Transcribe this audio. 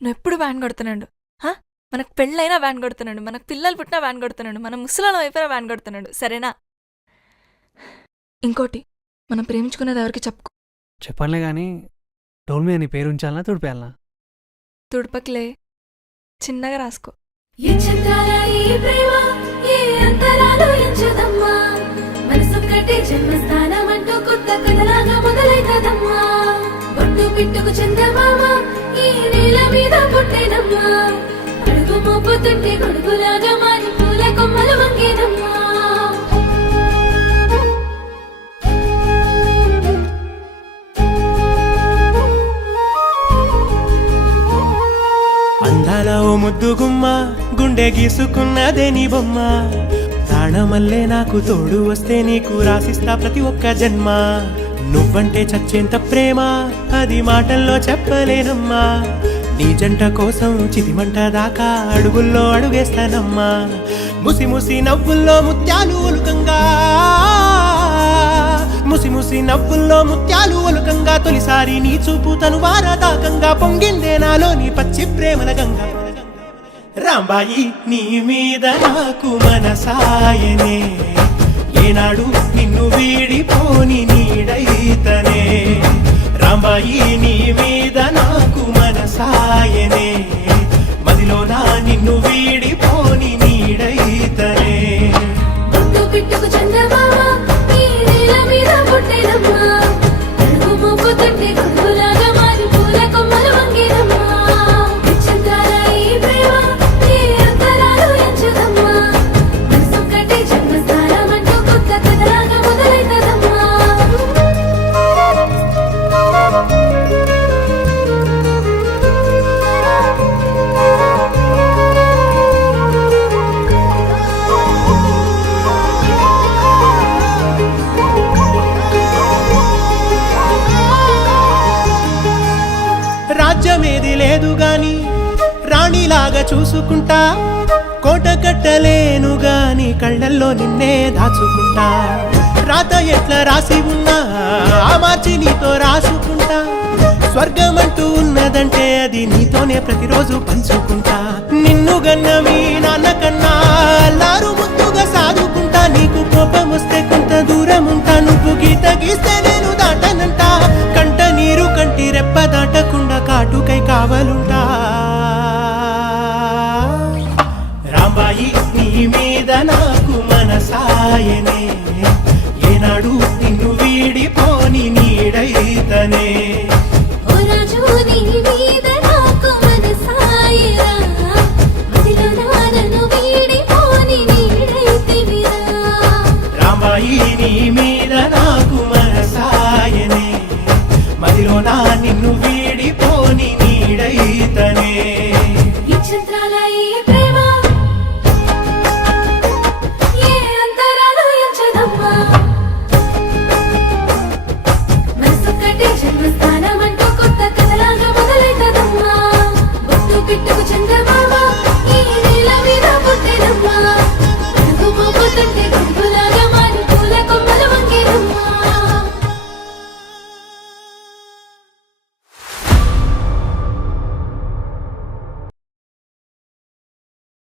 నువ్వెప్పుడు వ్యాన్ కొడుతున్నాడు. మనకు పెళ్ళైనా వ్యాన్ కొడుతున్నాడు, మనకు పిల్లలు పుట్టినా వ్యాన్ కొడుతున్నాడు, మనం ముసలాలం అయిపోయినా వ్యాన్ కొడుతున్నాడు. సరేనా? ఇంకోటి, మనం ప్రేమించుకున్నది ఎవరికి చెప్పుకో. చెప్పనులే కానీ డోల్మీ అని పేరు ఉంచాలనా తుడిపేయాలనా? తుడపకిలే, చిన్నగా రాసుకో. ఏ చంద్రాల ఈ ప్రేమ ఏ అంతరాలు ఎంచదమ్మా, మనసొక్కటే జన్మస్థానం అంటూ కొత్త కథలాగా మొదలైతదమ్మా. బొట్టు పిట్టుకు చందమామ ఈ నేల మీద పుట్టేనమ్మా, అడుగు మోపుతుంటే గొడుగులాగా మారి పూల కొమ్మలు వంగేనమ్మా. అందాల ఓ ముద్దు గుమ్మ, గుండె గీసుకున్నదే నీ బొమ్మ. ప్రాణమల్లే నాకు తోడు వస్తే నీకు రాసిస్తా ప్రతి ఒక్క జన్మ. నువ్వంటే చచ్చేంత ప్రేమ అది మాటల్లో చెప్పలేనమ్మా. నీ జంట కోసం చితిమంట దాకా అడుగుల్లో అడుగేస్తానమ్మా. ముసి ముసి నవ్వుల్లో ముత్యాలు ఒలుకంగా, ముసి ముసి నవ్వుల్లో ముత్యాలు ఒలుకంగా, తొలిసారి నీ చూపు తను వారదాకంగా పొంగిందే నాలో నీ పచ్చి ప్రేమల గంగా. రాంబాయి నీ మీద నాకు మనసాయనే, ఏనాడు నిన్ను వీడిపోని నీడైతనే. రాంబాయి నీ మీద నాకు మనసాయనే, మదిలో నా నిన్ను వీడిపోని నీడైతనే. బొట్టు పిట్టుకు చందమామ ఈ నేల మీద పుట్టేనమ్మా, అడుగు మోపుతుంటే గొడుగులాగా మారి పూల కొమ్మలు వంగేనమ్మా. ఏ చంద్రాల ఈ ప్రేమ ఏ అంతరాలు ఎంచదమ్మా, మనసొక్కటే జన్మస్థానం అంటూ కొత్త కథలాగా మొదలైతదమ్మా. రాజ్యమేది లేదు గాని రాణిలాగా చూసుకుంటా, కోట కట్టలేను గాని కళ్ళల్లో నిన్నే దాచుకుంటా. రాత ఎట్లా రాసి ఉన్నా ఆ మార్చి నీతో రాసుకుంటా. స్వర్గమంటూ ఉన్నదంటే అది నీతోనే ప్రతిరోజు పంచుకుంటా. నిన్ను గన్న మీ నాన్న కన్నా అల్లారు ముద్దుగా సాదుకుంటా. నీకు కోపం వస్తే కొంత దూరం ఉంటా, నువ్వు గీత గీస్తే నేను దాటనంట. కంట నీరు కంటి రెప్ప దాటకుండా కాటుకై కావలుంటా. రాంబాయి నీ మీద నాకు మనసాయనే, ఏనాడు నిన్ను వీడిపోని నీడైతనే. ఓ రాజు నీ మీద నాకు మనసాయరా, మదిలో నా నన్ను వీడిపోని నీడైతివిరా. రాంబాయి నీ మీద నాకు మనసాయనే, మదిలో నా నిన్ను వీడిపోని నీడైతనే. ఈ చంద్రాల ఈ ప్రేమ ఏ అంతరాలు ఎంచదమ్మా, మనసొక్కటే జన్మస్థానం అంటూ కొత్త కథలాగా మొదలైతదమ్మా. బొట్టు పిట్టుకు చందమామ ఈ నేల మీద పుట్టేనమ్మా, అడుగు మోపుతుంటే